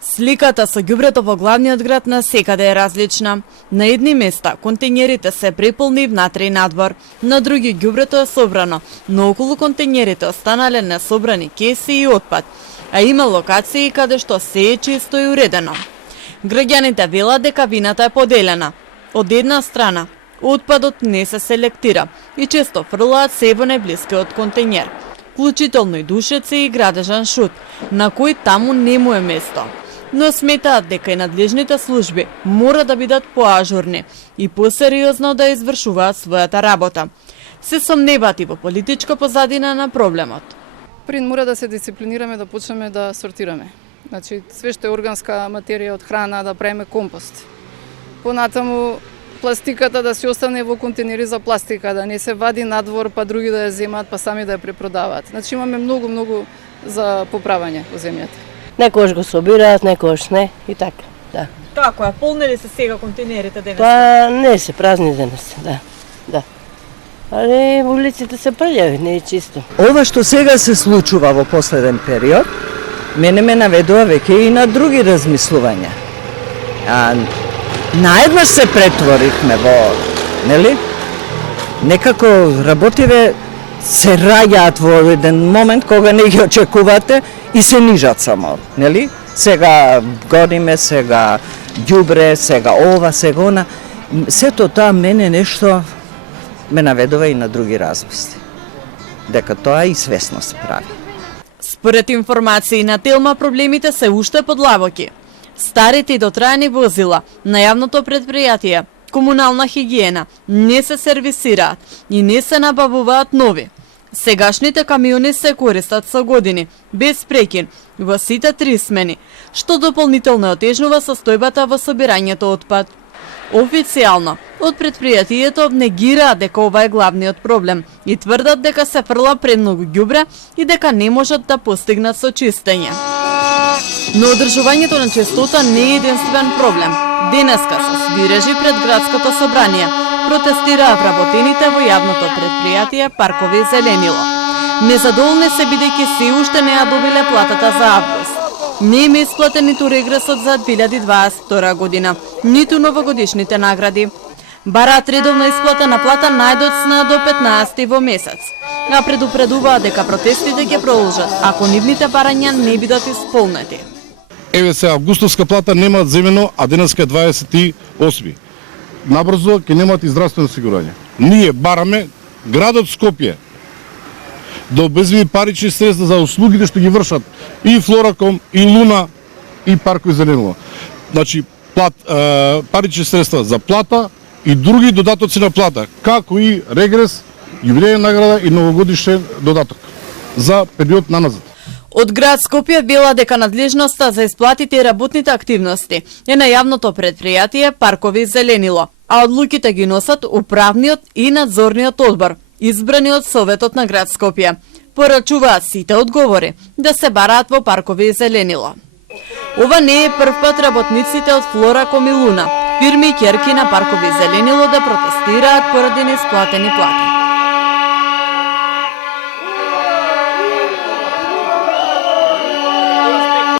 Сликата со ѓубрето во главниот град на секаде е различна. На едни места контењерите се преполни внатре и надвор, на други ѓубрето е собрано, но околу контењерите останале несобрани кеси и отпад, а има локации каде што се е чисто и уредено. Граѓаните велат дека вината е поделена. Од една страна, отпадот не се селектира и често фрлаат се во најблискиот контењер, вклучително и душеци и градежан шут, на кој таму не му е место. Но сметаат дека и надлежните служби мора да бидат поажурни и посериозно да извршуваат својата работа. Се сомневаат и во политичка позадина на проблемот. Пред мора да се дисциплинираме, да почнеме да сортираме. Значи, све што е органска материја од храна да правиме компост. Понатаму пластиката да се остане во контейнери за пластика, да не се вади надвор, па други да ја земат, па сами да ја препродаваат. Значи имаме многу за поправање во земјата. Некојаш го собираат, некојаш не и така, да. Како е, полни ли се сега контейнерите денес? Па не се празни денес, да. Але улиците се прљави, не е чисто. Ова што сега се случува во последен период, мене ме наведува веќе и на други размислувања. Наеднаш се претворивме во, нели? Некако работиве се раѓаат во еден момент кога не ги очекувате и се нижат само, нели? Сега гориме, сега ѓубре, сега ова, сега она. Сето тоа мене нешто ме наведува и на други размисли. Дека тоа и свесно се прави. Според информации на Телма, проблемите се уште подлабоки. Старите и дотраени возила на јавното предпријатие, комунална хигиена, не се сервисираат и не се набавуваат нови. Сегашните камиони се користат со години, без прекин, во сите 3 смени, што дополнително отежнува состојбата во собирањето отпад. Официјално, од предпријатието негираат дека ова е главниот проблем и тврдат дека се фрла премногу ѓубре и дека не можат да постигнат сочистење. Но одржувањето на чистота не е единствен проблем. Денеска со свирежи пред градското собрание протестираа вработените во јавното предпријатие Паркови Зеленило. Незадоволни се бидејќи се уште не ја добиле платата за август. Не им е исплатен ниту регресот за 2022 година, ниту новогодишните награди. Бараат редовна исплата на плата најдоцна до 15 во месец. А предупредуваат дека протестите ќе продолжат ако нивните барања не бидат исполнети. Еве се августовска плата немаат земено, а денеска е 28. Набрзо ќе немаат и здравствено осигурање. Ние бараме градот Скопје да обезбеди парични средства за услугите што ги вршат и Флораком, и Луна, и Паркови Зеленило. Значи, парични средства за плата и други додатоци на плата, како и регрес, јубилејна награда и новогодишен додаток за период наназад. Од град Скопје вела дека надлежноста за исплатите и работните активности е на јавното предпријатие Паркови Зеленило, а одлуките ги носат управниот и надзорниот одбор, избрани од Советот на град Скопје. Порачуваат сите одговори да се бараат во Паркови Зеленило. Ова не е прв пат работниците од Флораком и Луна, фирми ќерки на Паркови Зеленило да протестираат поради неисплатени плати.